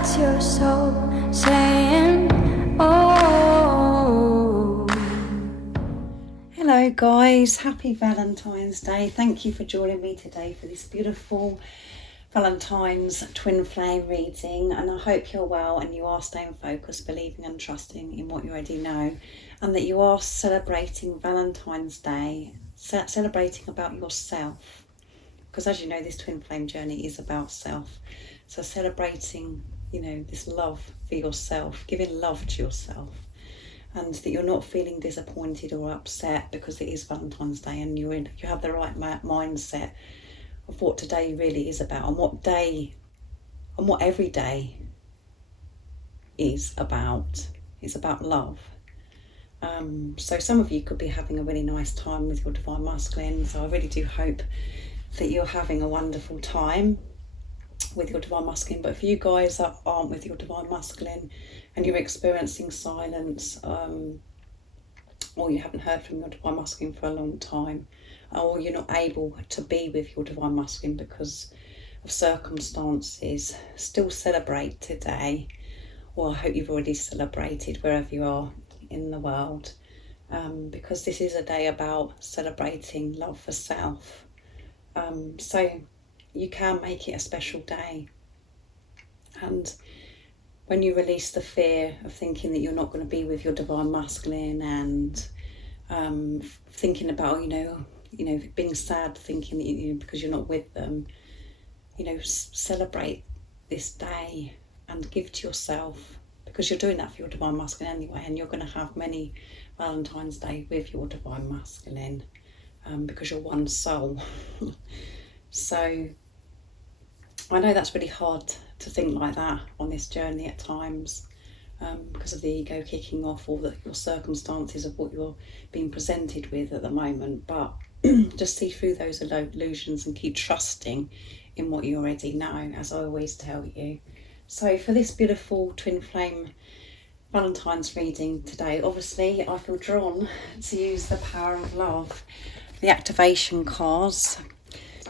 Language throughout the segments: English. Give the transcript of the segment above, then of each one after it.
at your soul, saying, oh. Hello guys, happy Valentine's Day. Thank you for joining me today for this beautiful Valentine's twin flame reading, and I hope you're well and you are staying focused, believing and trusting in what you already know, and that you are celebrating Valentine's Day, celebrating about yourself, because as you know, this twin flame journey is about self. So celebrating, this love for yourself, giving love to yourself, and that you're not feeling disappointed or upset because it is Valentine's Day, and you have the right mindset of what today really is about, and what every day is about. It's about love. So some of you could be having a really nice time with your Divine Masculine, so I really do hope that you're having a wonderful time with your Divine Masculine. But for you guys that aren't with your Divine Masculine and you're experiencing silence, or you haven't heard from your Divine Masculine for a long time, or you're not able to be with your Divine Masculine because of circumstances, still celebrate today. Well, I hope you've already celebrated wherever you are in the world, because this is a day about celebrating love for self. So you can make it a special day, and when you release the fear of thinking that you're not going to be with your Divine Masculine, and thinking about being sad, thinking that because you're not with them, celebrate this day and give to yourself, because you're doing that for your Divine Masculine anyway, and you're going to have many Valentine's Day with your Divine Masculine, because you're one soul. So I know that's really hard to think like that on this journey at times, because of the ego kicking off, or your circumstances of what you're being presented with at the moment. But just see through those illusions and keep trusting in what you already know, as I always tell you. So for this beautiful twin flame Valentine's reading today, obviously I feel drawn to use the power of love, the activation cards.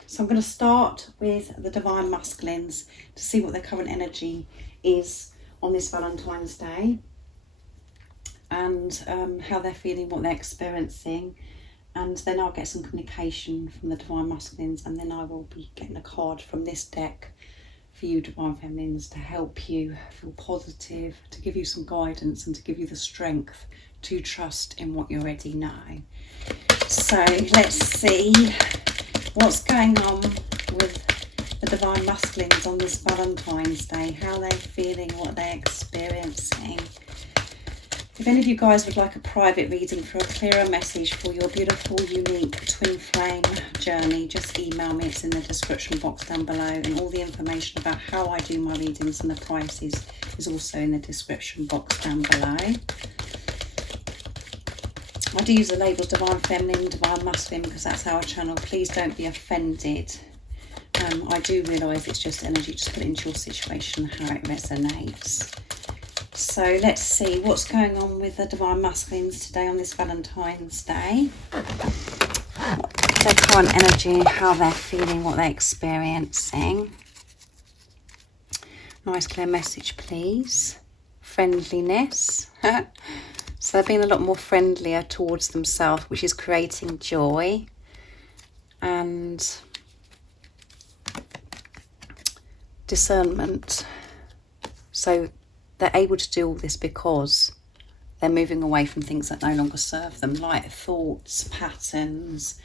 So I'm going to start with the Divine Masculines to see what their current energy is on this Valentine's Day, and how they're feeling, what they're experiencing. And then I'll get some communication from the Divine Masculines, and then I will be getting a card from this deck for you Divine Feminines to help you feel positive, to give you some guidance, and to give you the strength to trust in what you already know. So let's see what's going on with the Divine Masculines on this Valentine's Day, how they're feeling, what they're experiencing. If any of you guys would like a private reading for a clearer message for your beautiful, unique twin flame journey, just email me. It's in the description box down below, and all the information about how I do my readings and the prices is also in the description box down below. I do use the labels Divine Feminine, Divine Masculine, because that's our channel. Please don't be offended. I do realise it's just energy, just put it into your situation, how it resonates. So let's see what's going on with the Divine Masculines today on this Valentine's Day. Their current energy, how they're feeling, what they're experiencing. Nice clear message, please. Friendliness. So they're being a lot more friendlier towards themselves, which is creating joy. And discernment. So they're able to do all this because they're moving away from things that no longer serve them, like thoughts, patterns,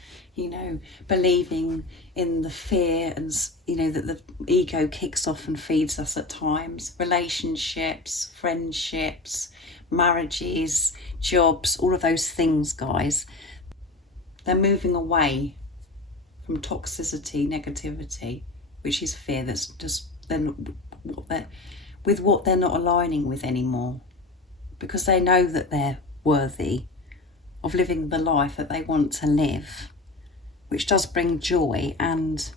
believing in the fear and, that the ego kicks off and feeds us at times. Relationships, friendships, marriages, jobs, all of those things, guys. They're moving away from toxicity, negativity, which is fear. That's just what they're not aligning with anymore, because they know that they're worthy of living the life that they want to live, which does bring joy. And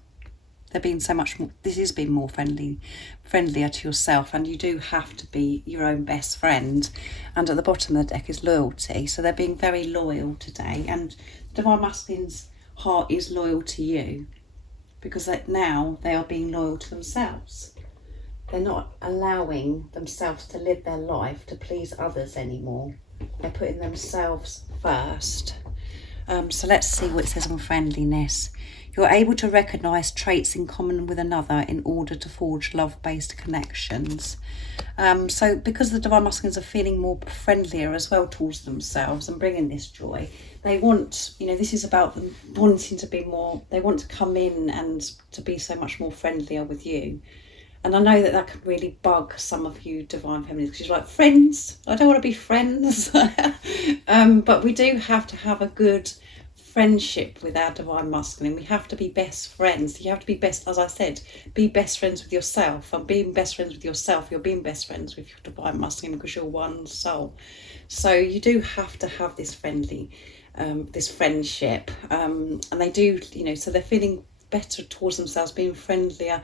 they're being so much more, this is being more friendlier to yourself, and you do have to be your own best friend. And at the bottom of the deck is loyalty, so they're being very loyal today, and Divine Masculine's heart is loyal to you, because now they are being loyal to themselves. They're not allowing themselves to live their life to please others anymore. They're putting themselves first. So let's see what it says on friendliness. You're able to recognise traits in common with another in order to forge love-based connections. So because the Divine Masculines are feeling more friendlier as well towards themselves and bringing this joy, they want, this is about them wanting to be more, they want to come in and to be so much more friendlier with you. And I know that can really bug some of you Divine Feminines, because you're like, friends? I don't want to be friends. But we do have to have a good friendship with our Divine Masculine. We have to be best friends. You have to be best, as I said, be best friends with yourself. And being best friends with yourself, you're being best friends with your Divine Masculine, because you're one soul. So you do have to have this this friendship. And they do, so they're feeling better towards themselves, being friendlier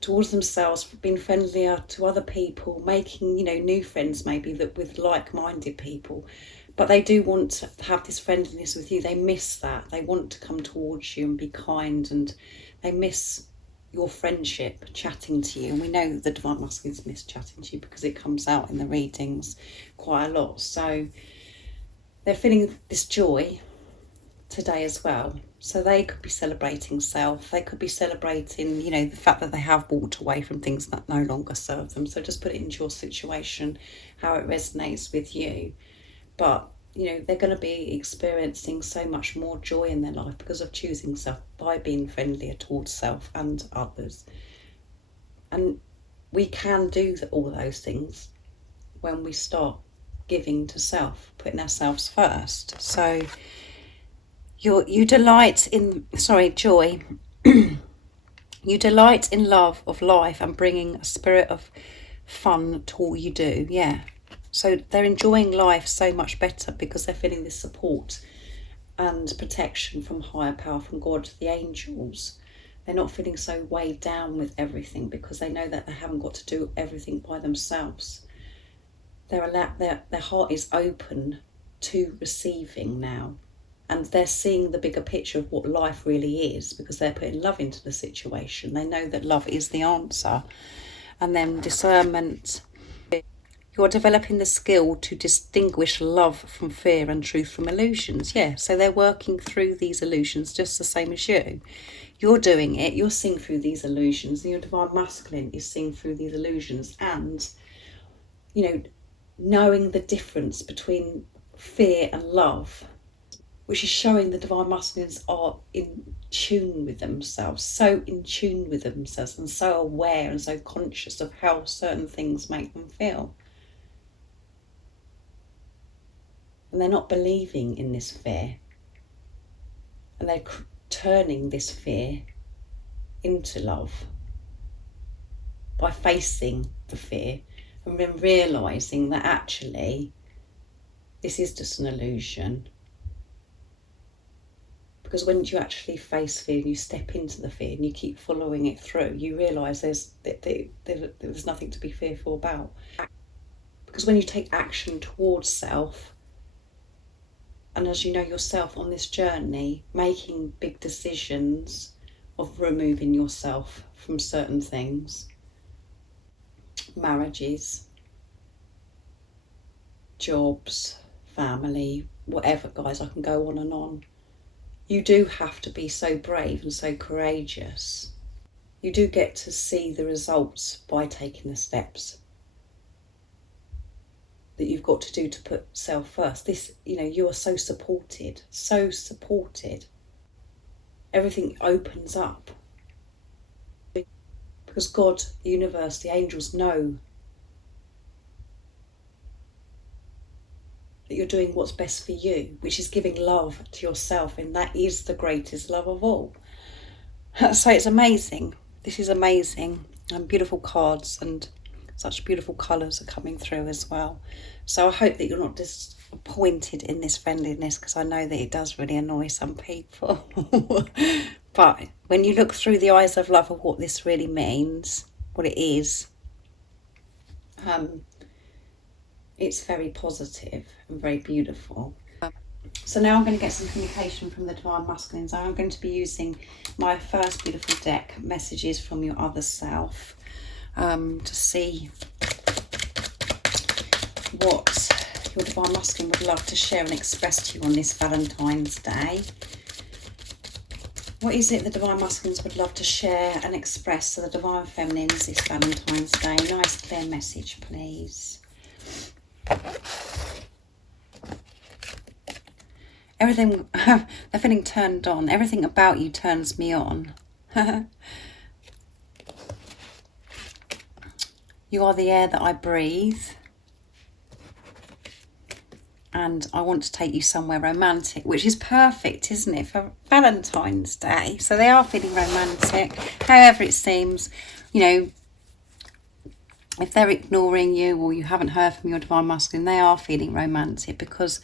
towards themselves, being friendlier to other people, making, new friends maybe that with like-minded people. But they do want to have this friendliness with you. They miss that. They want to come towards you and be kind, and they miss your friendship, chatting to you. And we know the Divine Masculines miss chatting to you because it comes out in the readings quite a lot. So they're feeling this joy today as well. So they could be celebrating self. They could be celebrating, the fact that they have walked away from things that no longer serve them. So just put it into your situation, how it resonates with you. But, they're going to be experiencing so much more joy in their life because of choosing self, by being friendlier towards self and others. And we can do all those things when we start giving to self, putting ourselves first. So you delight in, joy. You delight in love of life and bringing a spirit of fun to all you do. Yeah. So they're enjoying life so much better because they're feeling this support and protection from higher power, from God, the angels. They're not feeling so weighed down with everything because they know that they haven't got to do everything by themselves. Their heart is open to receiving now. And they're seeing the bigger picture of what life really is because they're putting love into the situation. They know that love is the answer. And then discernment. You're developing the skill to distinguish love from fear and truth from illusions. Yeah, so they're working through these illusions just the same as you. You're doing it. You're seeing through these illusions. And your Divine Masculine is seeing through these illusions. And, knowing the difference between fear and love, which is showing the Divine Masculines are in tune with themselves, so in tune with themselves and so aware and so conscious of how certain things make them feel. And they're not believing in this fear. And they're turning this fear into love by facing the fear and then realising that actually this is just an illusion. Because when you actually face fear and you step into the fear and you keep following it through, you realise there's nothing to be fearful about. Because when you take action towards self, and as you know yourself on this journey, making big decisions of removing yourself from certain things, marriages, jobs, family, whatever, guys, I can go on and on. You do have to be so brave and so courageous. You do get to see the results by taking the steps that you've got to do to put self first. This, you are so supported, so supported. Everything opens up. Because God, the universe, the angels know that you're doing what's best for you, which is giving love to yourself, and that is the greatest love of all. So it's amazing. This is amazing. And beautiful cards and such beautiful colours are coming through as well. So I hope that you're not disappointed in this friendliness, because I know that it does really annoy some people. But when you look through the eyes of love of what this really means, what it is, it's very positive and very beautiful. So now I'm going to get some communication from the Divine Masculines. I'm going to be using my first beautiful deck, Messages from Your Other Self. to see what your Divine Masculine would love to share and express to you on this Valentine's Day. What is it the Divine Masculines would love to share and express to the Divine Feminines this Valentine's Day? Nice clear message, please. Everything, they're feeling turned on. Everything about you turns me on. You are the air that I breathe. And I want to take you somewhere romantic, which is perfect, isn't it, for Valentine's Day? So they are feeling romantic, however it seems. You know, if they're ignoring you or you haven't heard from your Divine Masculine, they are feeling romantic because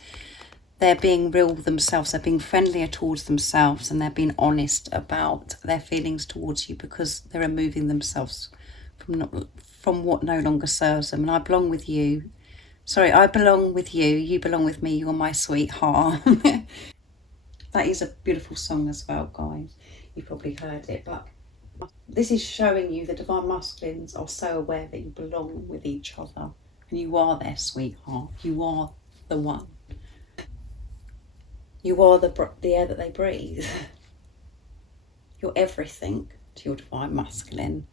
they're being real with themselves. They're being friendlier towards themselves and they're being honest about their feelings towards you because they're removing themselves from what no longer serves them. And I belong with you. Sorry, I belong with you. You belong with me. You're my sweetheart. That is a beautiful song as well, guys. You've probably heard it. But this is showing you the Divine Masculines are so aware that you belong with each other. And you are their sweetheart. You are the one. You are the air that they breathe. You're everything to your Divine Masculine.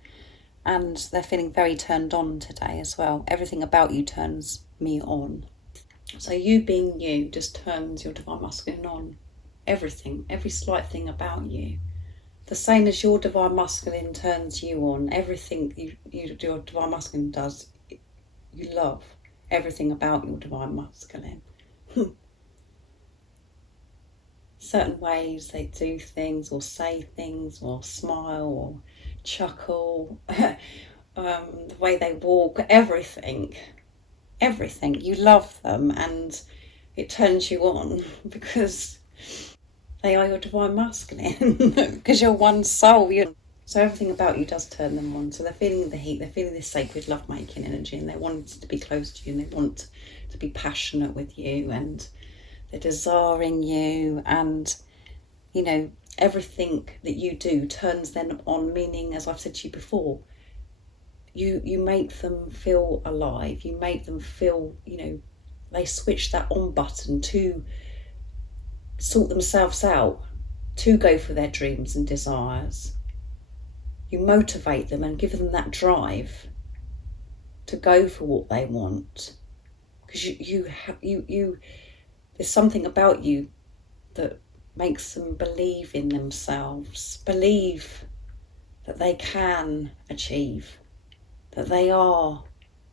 And they're feeling very turned on today as well. Everything about you turns me on. So you being you just turns your Divine Masculine on. Everything, every slight thing about you. The same as your Divine Masculine turns you on. Everything your Divine Masculine does, you love. Everything about your Divine Masculine. Certain ways they do things or say things or smile or chuckle, the way they walk, everything, you love them and it turns you on because they are your Divine Masculine because you're one soul. So everything about you does turn them on. So they're feeling the heat, they're feeling this sacred love-making energy and they want to be close to you and they want to be passionate with you and they're desiring you and, you know, everything that you do turns them on, meaning, as I've said to you before, you make them feel alive. You make them feel, you know, they switch that on button to sort themselves out, to go for their dreams and desires. You motivate them and give them that drive to go for what they want. Because you there's something about you that makes them believe in themselves, believe that they can achieve, that they are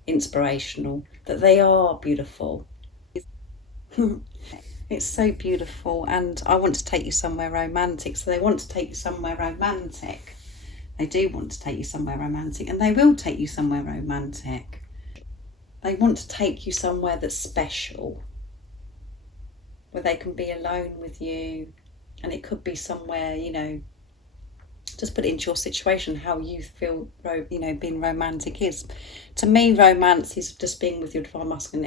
inspirational, that they are beautiful. It's so beautiful and I want to take you somewhere romantic. So they want to take you somewhere romantic. They do want to take you somewhere romantic and they will take you somewhere romantic. They want to take you somewhere that's special, where they can be alone with you, and it could be somewhere, you know, just put it into your situation, how you feel, you know, being romantic is. To me, romance is just being with your Divine Masculine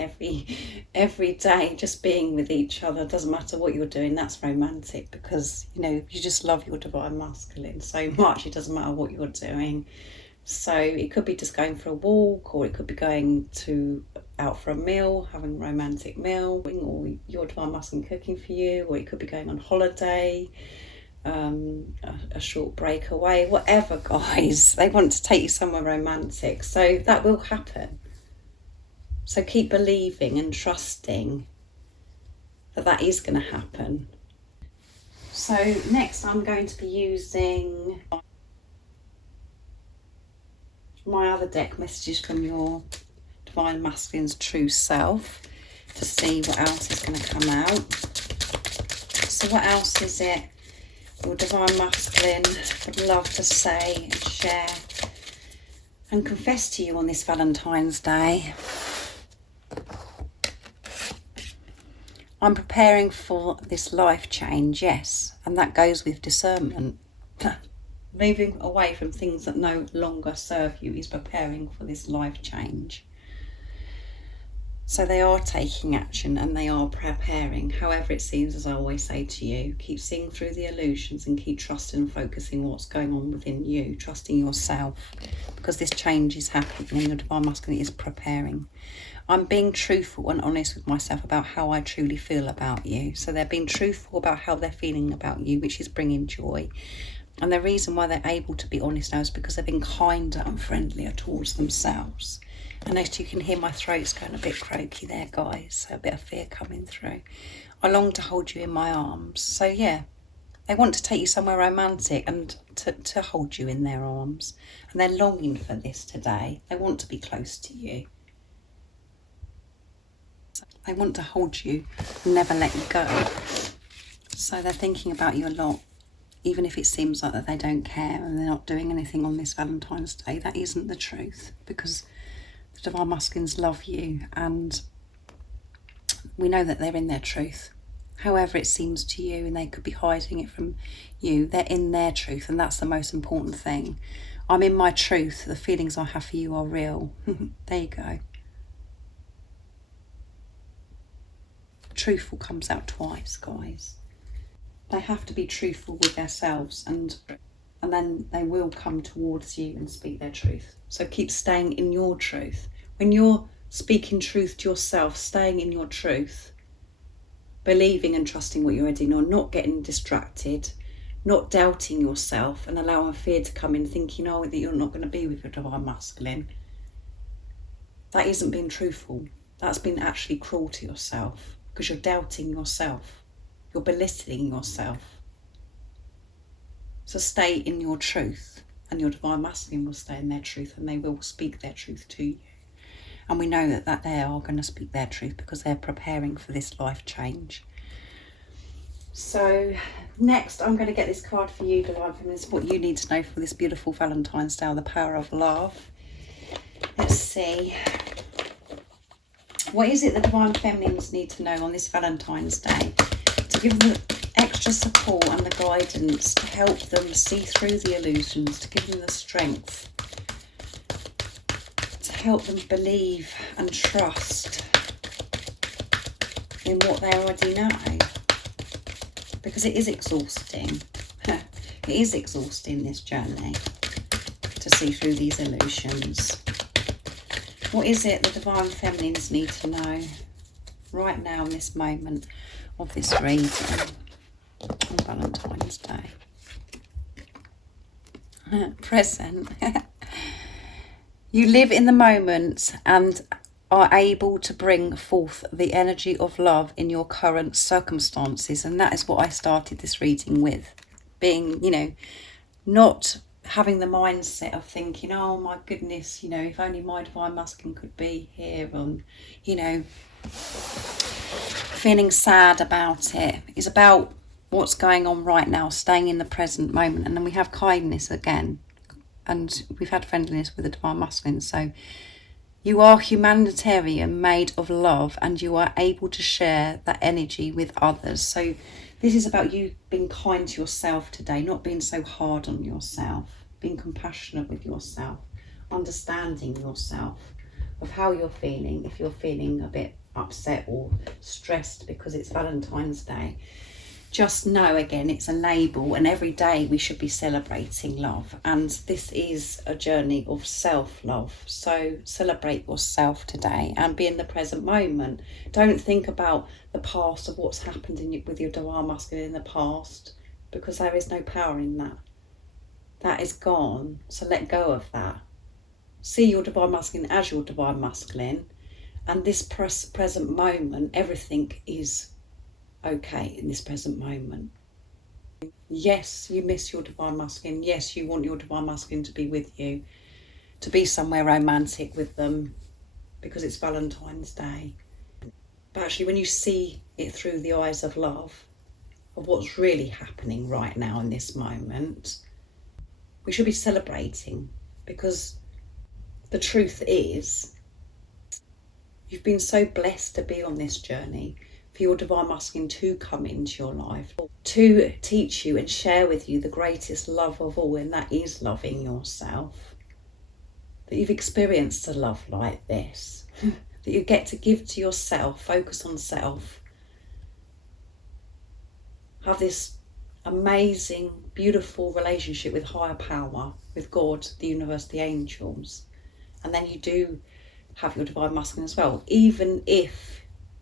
every day, just being with each other. Doesn't matter what you're doing, that's romantic because, you know, you just love your Divine Masculine so much, it doesn't matter what you're doing. So it could be just going for a walk, or it could be going out for a meal, having a romantic meal, or your Divine Masculine cooking for you, or it could be going on holiday, a short break away, whatever, guys. They want to take you somewhere romantic, so that will happen. So keep believing and trusting that is going to happen. So next I'm going to be using my other deck, Messages from Your Divine Masculine's True Self, to see what else is going to come out. So what else is it your Divine Masculine would love to say and share and confess to you on this Valentine's Day? I'm preparing for this life change, yes, and that goes with discernment. Moving away from things that no longer serve you is preparing for this life change. So they are taking action and they are preparing. However it seems, as I always say to you, keep seeing through the illusions and keep trusting and focusing what's going on within you, trusting yourself, because this change is happening and your divine masculine is preparing. I'm being truthful and honest with myself about how I truly feel about you. So they're being truthful about how they're feeling about you, which is bringing joy. And the reason why they're able to be honest now is because they've been kinder and friendlier towards themselves. And as you can hear, my throat's going a bit croaky there, guys. So a bit of fear coming through. I long to hold you in my arms. So yeah, they want to take you somewhere romantic and to hold you in their arms. And they're longing for this today. They want to be close to you. They want to hold you and never let you go. So they're thinking about you a lot. Even if it seems like that they don't care and they're not doing anything on this Valentine's Day, that isn't the truth, because the divine masculines love you and we know that they're in their truth. However it seems to you, and they could be hiding it from you, they're in their truth, and that's the most important thing. I'm in my truth. The feelings I have for you are real. There you go. Truthful comes out twice, guys. They have to be truthful with themselves and then they will come towards you and speak their truth. So keep staying in your truth. When you're speaking truth to yourself, staying in your truth, believing and trusting what you're doing, or not getting distracted, not doubting yourself and allowing fear to come in, thinking, oh, that you're not going to be with your divine masculine. That isn't being truthful. That's been actually cruel to yourself, because you're doubting yourself. You're belittling yourself. So stay in your truth, and your divine masculine will stay in their truth, and they will speak their truth to you. And we know that they are going to speak their truth because they're preparing for this life change. So next I'm going to get this card for you, divine feminines, what you need to know for this beautiful Valentine's Day, the power of love. Let's see. What is it the divine feminines need to know on this Valentine's Day to give them extra support and the guidance to help them see through the illusions, to give them the strength, to help them believe and trust in what they already know? Because it is exhausting. It is exhausting, this journey, to see through these illusions. What is it the divine feminines need to know right now in this moment of this reading on Valentine's Day? Present. You live in the moment and are able to bring forth the energy of love in your current circumstances. And that is what I started this reading with. Being, not having the mindset of thinking, oh my goodness, if only my divine masculine could be here, and, feeling sad about it. Is about what's going on right now, staying in the present moment. And then we have kindness again. And we've had friendliness with the divine masculine. So you are humanitarian, made of love, and you are able to share that energy with others. So this is about you being kind to yourself today, not being so hard on yourself, being compassionate with yourself, understanding yourself of how you're feeling. If you're feeling a bit upset or stressed because it's Valentine's Day, just know, again, it's a label, and every day we should be celebrating love. And this is a journey of self-love. So celebrate yourself today and be in the present moment. Don't think about the past, of what's happened with your divine masculine in the past, because there is no power in that. That is gone. So let go of that. See your divine masculine as your divine masculine. And this present moment, everything is okay in this present moment. Yes, you miss your divine masculine. Yes, you want your divine masculine to be with you, to be somewhere romantic with them, because it's Valentine's Day. But actually, when you see it through the eyes of love, of what's really happening right now in this moment, we should be celebrating, because the truth is, you've been so blessed to be on this journey, for your divine masculine to come into your life, to teach you and share with you the greatest love of all, and that is loving yourself. That you've experienced a love like this, that you get to give to yourself, focus on self, have this amazing, beautiful relationship with higher power, with God, the universe, the angels. And then you do have your divine masculine as well, even if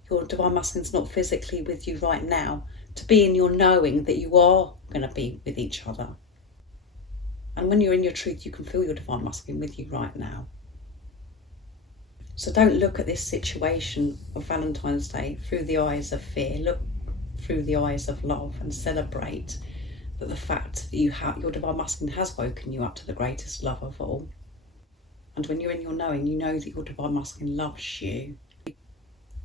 your divine masculine's not physically with you right now, to be in your knowing that you are going to be with each other. And when you're in your truth, you can feel your divine masculine with you right now. So don't look at this situation of Valentine's Day through the eyes of fear. Look through the eyes of love and celebrate that the fact that you have your divine masculine has woken you up to the greatest love of all. And when you're in your knowing, you know that your divine masculine loves you.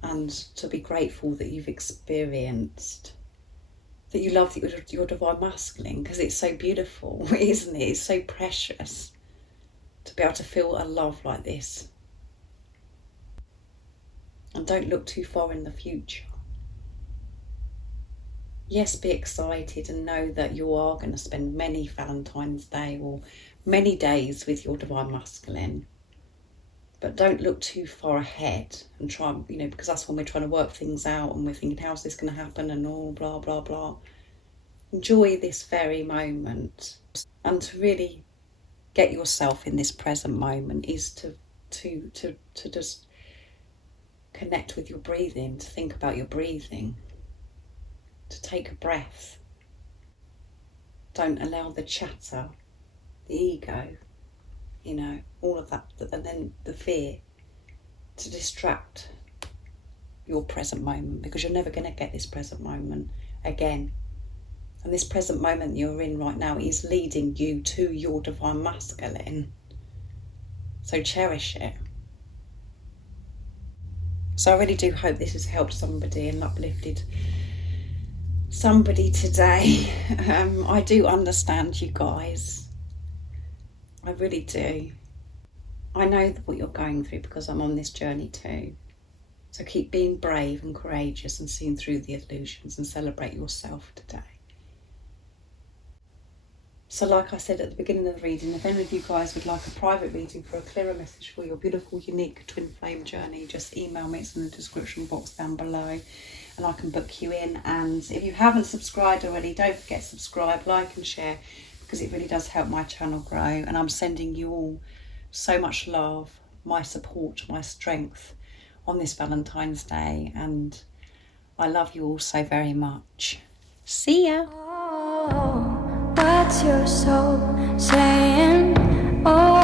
And to be grateful that you've experienced, that you love your divine masculine, because it's so beautiful, isn't it? It's so precious to be able to feel a love like this. And don't look too far in the future. Yes, be excited and know that you are going to spend many Valentine's Day or many days with your divine masculine. But don't look too far ahead and try, because that's when we're trying to work things out and we're thinking, how's this going to happen and all blah, blah, blah. Enjoy this very moment. And to really get yourself in this present moment is to just connect with your breathing, to think about your breathing, to take a breath. Don't allow the chatter, the ego, all of that, and then the fear to distract your present moment, because you're never going to get this present moment again. And this present moment that you're in right now is leading you to your divine masculine. So cherish it. So I really do hope this has helped somebody and uplifted somebody today. I do understand you guys. I really do. I know what you're going through because I'm on this journey too. So keep being brave and courageous and seeing through the illusions and celebrate yourself today. So like I said at the beginning of the reading, if any of you guys would like a private reading for a clearer message for your beautiful, unique twin flame journey, just email me. It's in the description box down below and I can book you in. And if you haven't subscribed already, don't forget to subscribe, like and share, because it really does help my channel grow. And I'm sending you all so much love, my support, my strength on this Valentine's Day. And I love you all so very much. See ya. Oh, what's your soul saying? Oh.